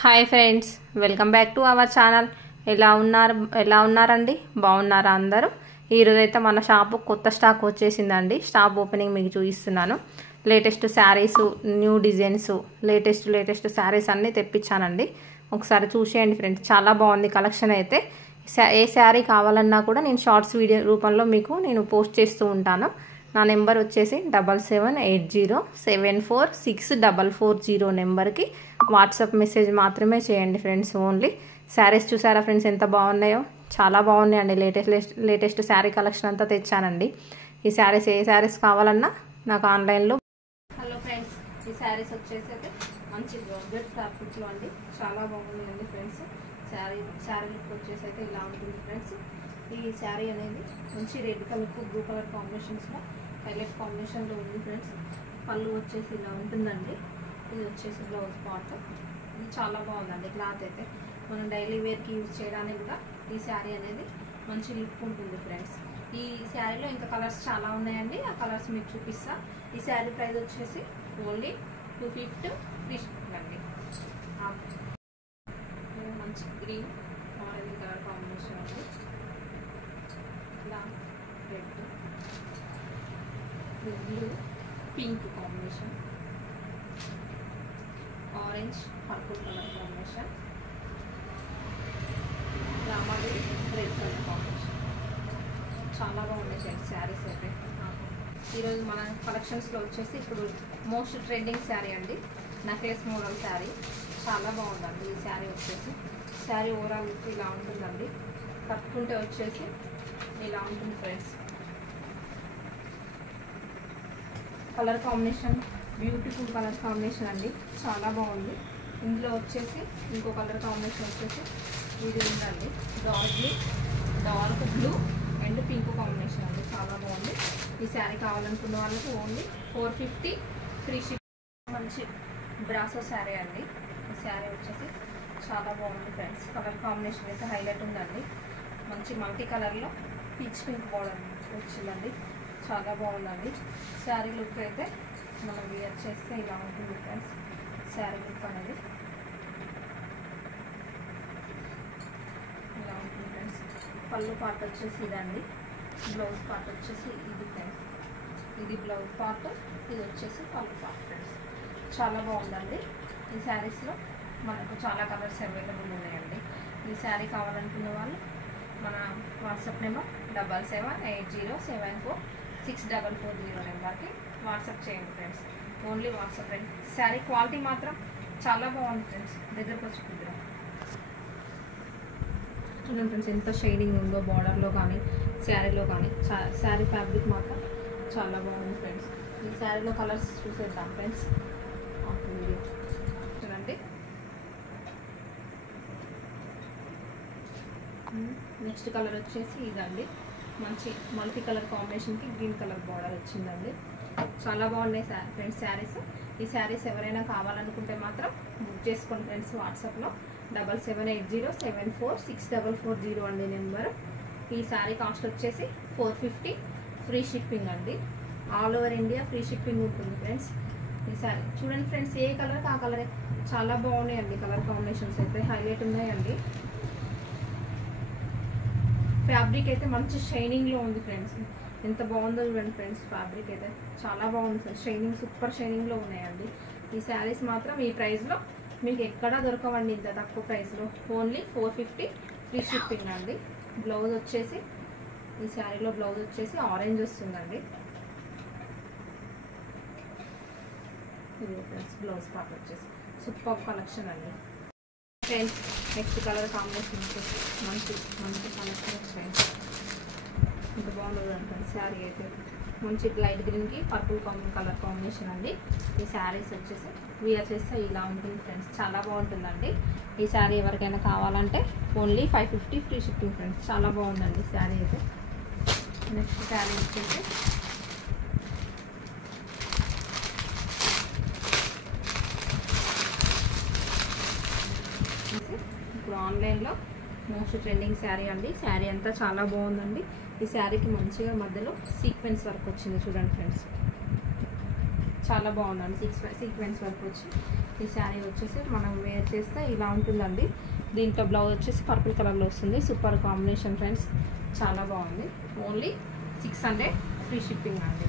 Hi friends, welcome back to our channel. ఎలా ఉన్నారండి? బాగున్నారా అందరూ? ఈరోజు అయితే మన షాపు కొత్త స్టాక్ వచ్చేసిందండి. షాప్ ఓపెనింగ్ మీకు చూపిస్తున్నాను. Latest saris, new designs, latest saris అన్నీ తెప్పించానండి. ఒకసారి చూసేయండి ఫ్రెండ్స్, చాలా బాగుంది కలెక్షన్ అయితే. ఏ శారీ కావాలన్నా కూడా నేను షార్ట్స్ వీడియో రూపంలో మీకు నేను పోస్ట్ చేస్తూ ఉంటాను. నా నెంబర్ వచ్చేసి 7780746440 నెంబర్కి వాట్సాప్ మెసేజ్ మాత్రమే చేయండి ఫ్రెండ్స్. ఓన్లీ శారీస్ చూసారా ఫ్రెండ్స్ ఎంత బాగున్నాయో? చాలా బాగున్నాయండి. లేటెస్ట్ శారీ కలెక్షన్ అంతా తెచ్చానండి. ఈ శారీస్ ఏ శారీస్ కావాలన్నా నాకు ఆన్లైన్లో. హలో ఫ్రెండ్స్, ఈ శారీస్ వచ్చేసి అయితే మంచి జార్జెట్ ఫ్యాబ్రిక్లో అండి. చాలా బాగుందండి ఫ్రెండ్స్. శారీ లుక్ వచ్చేసి అయితే ఇలా ఉంటుంది ఫ్రెండ్స్. ఈ శారీ అనేది మంచి రెడ్ కలర్ బ్లూ కలర్ కాంబినేషన్స్లో హైలైట్ కాంబినేషన్లో ఉంది ఫ్రెండ్స్. పళ్ళు వచ్చేసి ఇలా ఉంటుందండి. ఇది వచ్చేసి బ్లౌజ్ పార్ట్. ఇది చాలా బాగుందండి. క్లాత్ అయితే మనం డైలీ వేర్కి యూజ్ చేయడానికి కూడా ఈ శారీ అనేది మంచి లుక్ ఉంటుంది ఫ్రెండ్స్. ఈ శారీలో ఇంకా కలర్స్ చాలా ఉన్నాయండి. ఆ కలర్స్ మీకు చూపిస్తా. ఈ శారీ ప్రైస్ వచ్చేసి ఓన్లీ 250 ఫ్రీ షిప్పింగ్ అండి. మంచి గ్రీన్ ఆరెంజ్ కలర్ కాంబినేషన్ అండి. ఇలా red, blue, pink combination, orange purple colour combination, రామాది రెడ్ కలర్ కాంబినేషన్. చాలా బాగున్నాయి శారీస్ అయితే. ఈరోజు మన కలెక్షన్స్లో వచ్చేసి ఇప్పుడు మోస్ట్ ట్రెండింగ్ శారీ అండి, నెక్లెస్ మోడల్ శారీ. చాలా బాగుందండి ఈ శారీ వచ్చేసి. శారీ ఓవరాల్ లుక్ ఇలా ఉంటుందండి. కట్టుకుంటే వచ్చేసి ఇలా ఉంటుంది friends. Colour combination beautiful colour combination అండి. చాలా బాగుంది. ఇందులో వచ్చేసి ఇంకో కలర్ కాంబినేషన్ వచ్చేసి ఇది ఉందండి, dark blue and pink combination అండి. చాలా బాగుంది. ఈ శారీ కావాలనుకున్న వాళ్ళకి ఓన్లీ 450 ఫ్రీ షిప్. మంచి బ్రాసో శారీ అండి. ఈ శారీ వచ్చేసి చాలా బాగుంది ఫ్రెండ్స్. కలర్ కాంబినేషన్ అయితే హైలైట్ ఉందండి. మంచి మల్టీ కలర్లో పీచ్ పింక్ బోర్డర్ వచ్చిందండి. చాలా బాగుందండి. శారీ లుక్ అయితే మనం వేర్ చేస్తే ఇలా ఉంటుంది ఫ్రెండ్స్. శారీ లుక్ అనేది ఇలా ఉంటుంది ఫ్రెండ్స్. పళ్ళు పార్ట్ వచ్చేసి ఇదండి. బ్లౌజ్ పార్ట్ వచ్చేసి ఇది ఫ్రెండ్స్. ఇది బ్లౌజ్ పార్ట్, ఇది వచ్చేసి పళ్ళు పార్ట్ ఫ్రెండ్స్. చాలా బాగుందండి. ఈ శారీస్లో మనకు చాలా కలర్స్ అవైలబుల్ ఉన్నాయండి. ఈ శారీ కావాలనుకున్న వాళ్ళు మన వాట్సాప్ నెంబర్ 7780746440 నెంబర్కి వాట్సాప్ చేయండి friends. Only WhatsApp friends. Sari quality మాత్రం చాలా బాగుంది ఫ్రెండ్స్. దగ్గరకు వచ్చి కుదిరా చూడండి ఫ్రెండ్స్ ఎంత షైనింగ్ ఉందో బార్డర్లో కానీ శారీలో కానీ. శారీ ఫ్యాబ్రిక్ మాత్రం చాలా బాగుంది ఫ్రెండ్స్. ఈ శారీలో కలర్స్ చూసేద్దాం ఫ్రెండ్స్. చూడండి, నెక్స్ట్ కలర్ వచ్చేసి ఇదండి. మంచి మల్టీ కలర్ కాంబినేషన్కి గ్రీన్ కలర్ బార్డర్ వచ్చిందండి. చాలా బాగున్నాయి ఫ్రెండ్స్ శారీస్. ఈ శారీస్ ఎవరైనా కావాలనుకుంటే మాత్రం బుక్ చేసుకోండి ఫ్రెండ్స్. వాట్సాప్లో 7780746440 అండి నెంబర్. ఈ శారీ కాస్ట్ వచ్చేసి 450 ఫ్రీ షిప్పింగ్ అండి. All over India free shipping ఉంటుంది ఫ్రెండ్స్. ఈ శారీ చూడండి ఫ్రెండ్స్, ఏ కలర్కి ఆ కలరే. చాలా బాగున్నాయండి కలర్ కాంబినేషన్స్ అయితే హైలైట్ ఉన్నాయండి. ఫ్యాబ్రిక్ అయితే మంచి షైనింగ్లో ఉంది ఫ్రెండ్స్. ఎంత బాగుందో చూడండి ఫ్రెండ్స్. ఫ్యాబ్రిక్ అయితే చాలా బాగుంది ఫ్రెండ్స్. షైనింగ్ సూపర్ షైనింగ్లో ఉన్నాయండి. ఈ శారీస్ మాత్రం ఈ ప్రైస్లో మీకు ఎక్కడా దొరకవండి ఇంత తక్కువ ప్రైస్లో. ఓన్లీ 450 ఫ్రీ షిప్పింగ్ అండి. బ్లౌజ్ వచ్చేసి ఈ శారీలో బ్లౌజ్ వచ్చేసి ఆరెంజ్ వస్తుందండి. ఇది ఫ్రెండ్స్ బ్లౌజ్ పార్ట్ వచ్చేసి సూపర్ కలెక్షన్ అండి ఫ్రెండ్స్. నెక్స్ట్ కలర్ కాంబినేషన్ వచ్చేసి మంచి కలెక్షన్ ఫ్రెండ్స్. ఇంత బాగుంటుంది ఫ్రెండ్స్. శారీ అయితే మంచి లైట్ గ్రీన్కి పర్పుల్ కలర్ కాంబినేషన్ అండి. ఈ శారీస్ వచ్చేసి వేర్ చేస్తే ఇలా ఉంటుంది ఫ్రెండ్స్. చాలా బాగుంటుందండి. ఈ శారీ ఎవరికైనా కావాలంటే ఓన్లీ 550 ఫ్రీ షిప్పింగ్ ఫ్రెండ్స్. చాలా బాగుందండి శారీ అయితే. నెక్స్ట్ శారీ వచ్చేసి ఇప్పుడు ఆన్లైన్లో మోస్ట్ ట్రెండింగ్ శారీ అండి. శారీ అంతా చాలా బాగుందండి. ఈ శారీకి మంచిగా మధ్యలో సీక్వెన్స్ వర్క్ వచ్చింది చూడండి ఫ్రెండ్స్. చాలా బాగుందండి. సీక్వెన్స్ వర్క్ వచ్చి ఈ శారీ వచ్చేసి మనం వేర్ చేస్తే ఇలా ఉంటుందండి. దీంట్లో బ్లౌజ్ వచ్చేసి పర్పుల్ కలర్లో వస్తుంది. సూపర్ కాంబినేషన్ ఫ్రెండ్స్, చాలా బాగుంది. ఓన్లీ 600 ఫ్రీ షిప్పింగ్ అండి.